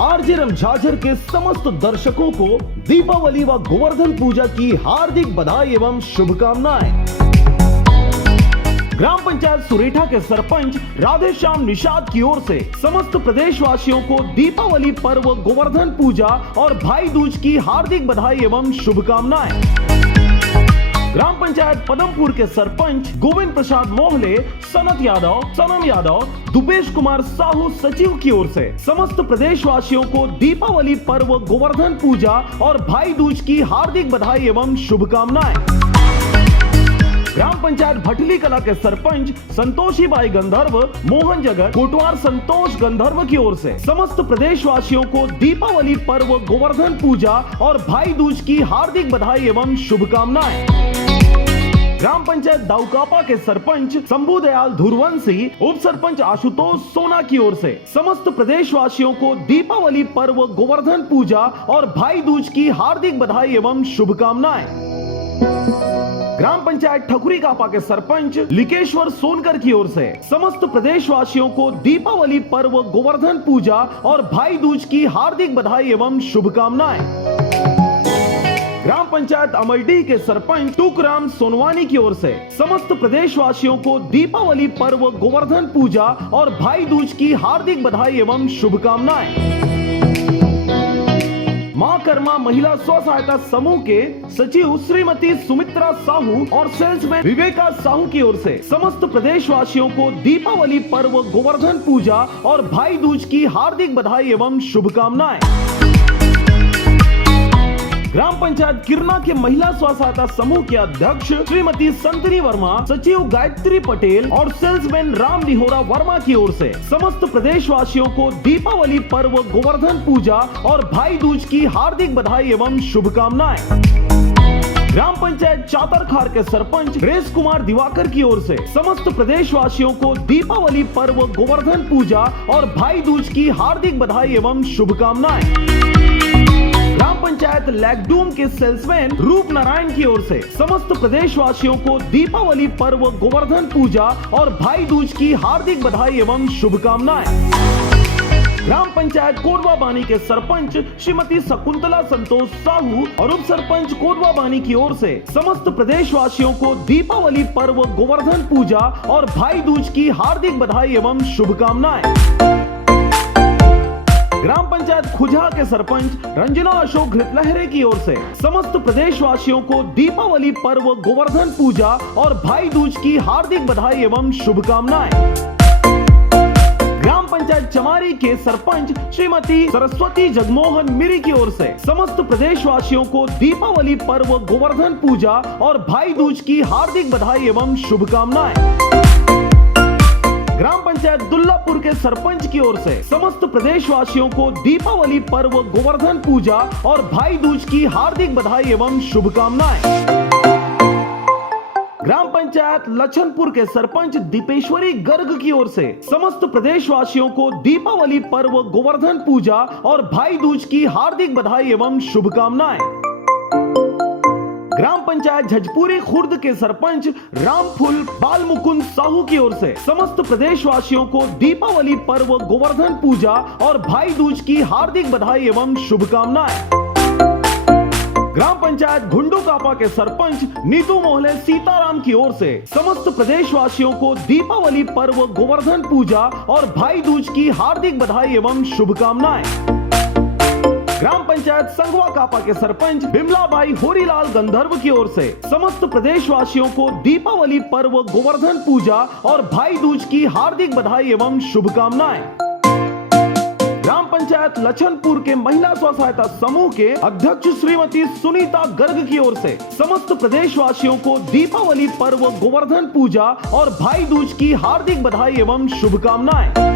RJ Jhajhar के समस्त दर्शकों को दीपावली व गोवर्धन पूजा की हार्दिक बधाई एवं शुभकामनाएं। ग्राम पंचायत सुरेठा के सरपंच राधेश्याम निषाद की ओर से समस्त प्रदेशवासियों को दीपावली पर्व, गोवर्धन पूजा और भाई दूज की हार्दिक बधाई एवं शुभकामनाएं। ग्राम पंचायत पदमपुर के सरपंच गोविंद प्रसाद मोहले, सनत यादव, सनम यादव, दुपेश कुमार साहू सचिव की ओर से समस्त प्रदेशवासियों को दीपावली पर्व, गोवर्धन पूजा और भाई दूज की हार्दिक बधाई एवं शुभकामनाएं। ग्राम पंचायत भटली कला के सरपंच संतोषी बाई गंधर्व, मोहन जगत, कोटवार संतोष गंधर्व की ओर से समस्त प्रदेशवासियों को दीपावली पर्व, गोवर्धन पूजा और भाई दूज की हार्दिक बधाई एवं शुभकामनाएं। ग्राम पंचायत दाऊकापा के सरपंच शंभू दयाल धुरवंशी, उप सरपंच आशुतोष सोना की ओर से समस्त प्रदेशवासियों को दीपावली पर्व, गोवर्धन पूजा और भाई दूज की हार्दिक बधाई एवं शुभकामनाएं। ग्राम पंचायत ठकुरी कापा के सरपंच लिकेश्वर सोनकर की ओर से समस्त प्रदेशवासियों को दीपावली पर्व, गोवर्धन पूजा और भाई दूज की हार्दिक बधाई एवं शुभकामनाएं। ग्राम पंचायत अमलडीह के सरपंच टूकराम सोनवानी की ओर से समस्त प्रदेशवासियों को दीपावली पर्व, गोवर्धन पूजा और भाई दूज की हार्दिक बधाई एवं शुभकामनाएं। मां कर्मा महिला स्व सहायता समूह के सचिव श्रीमती सुमित्रा साहू और सेल्समैन विवेका साहू की ओर से समस्त प्रदेशवासियों को दीपावली पर्व, गोवर्धन पूजा और भाई दूज की हार्दिक बधाई एवं शुभकामनाएं। ग्राम पंचायत किरना के महिला स्व सहायता समूह के अध्यक्ष श्रीमती संतनी वर्मा, सचिव गायत्री पटेल और सेल्समैन राम निहोरा वर्मा की ओर से समस्त प्रदेशवासियों को दीपावली पर्व, गोवर्धन पूजा और भाई दूज की हार्दिक बधाई एवं शुभकामनाएं। ग्राम पंचायत चातरखार के सरपंच रेस कुमार दिवाकर की ओर से समस्त प्रदेशवासियों को दीपावली पर्व, गोवर्धन पूजा और भाई दूज की हार्दिक बधाई एवं शुभकामनाएं। ग्राम पंचायत लैगडूम के सेल्समैन रूप नारायण की ओर से समस्त प्रदेशवासियों को दीपावली पर्व, गोवर्धन पूजा और भाई दूज की हार्दिक बधाई एवं शुभकामनाएं। ग्राम पंचायत कोटवा बानी के सरपंच श्रीमती शकुंतला संतोष साहू और उप सरपंच कोटवा बानी की ओर से समस्त प्रदेशवासियों को दीपावली पर्व, गोवर्धन पूजा और भाई दूज की हार्दिक बधाई एवं शुभकामनाएं। ग्राम पंचायत खुजा के सरपंच रंजना अशोक घृतलहरे की ओर से समस्त प्रदेशवासियों को दीपावली पर्व, गोवर्धन पूजा और भाई दूज की हार्दिक बधाई एवं शुभकामनाएं। ग्राम पंचायत चमारी के सरपंच श्रीमती सरस्वती जगमोहन मिरी की ओर से समस्त प्रदेशवासियों को दीपावली पर्व, गोवर्धन पूजा और भाई दूज की हार्दिक बधाई एवं शुभकामनाएं। ग्राम पंचायत दुल्लापुर के सरपंच की ओर से समस्त प्रदेशवासियों को दीपावली पर्व, गोवर्धन पूजा और भाई दूज की हार्दिक बधाई एवं शुभकामनाएं। ग्राम पंचायत लछनपुर के सरपंच दीपेश्वरी गर्ग की ओर से समस्त प्रदेशवासियों को दीपावली पर्व, गोवर्धन पूजा और भाई दूज की हार्दिक बधाई एवं शुभकामनाएं। ग्राम पंचायत झजपुरी खुर्द के सरपंच रामफुल बाल मुकुंद साहू की ओर से समस्त प्रदेशवासियों को दीपावली पर्व, गोवर्धन पूजा और भाई दूज की हार्दिक बधाई एवं शुभकामनाएं। ग्राम पंचायत घुंडू कापा के सरपंच नीतू मोहले सीताराम की ओर से समस्त प्रदेशवासियों को दीपावली पर्व, गोवर्धन पूजा और भाई दूज की हार्दिक बधाई एवं शुभकामनाएं। ग्राम पंचायत संगवा कापा के सरपंच बिमलाबाई होरीलाल गंधर्व की ओर से समस्त प्रदेशवासियों को दीपावली पर्व, गोवर्धन पूजा और भाई दूज की हार्दिक बधाई एवं शुभकामनाएं। ग्राम पंचायत लछनपुर के महिला स्व सहायता समूह के अध्यक्ष श्रीमती सुनीता गर्ग की ओर से समस्त प्रदेशवासियों को दीपावली पर्व, गोवर्धन पूजा और भाई दूज की हार्दिक बधाई एवं शुभकामनाएं।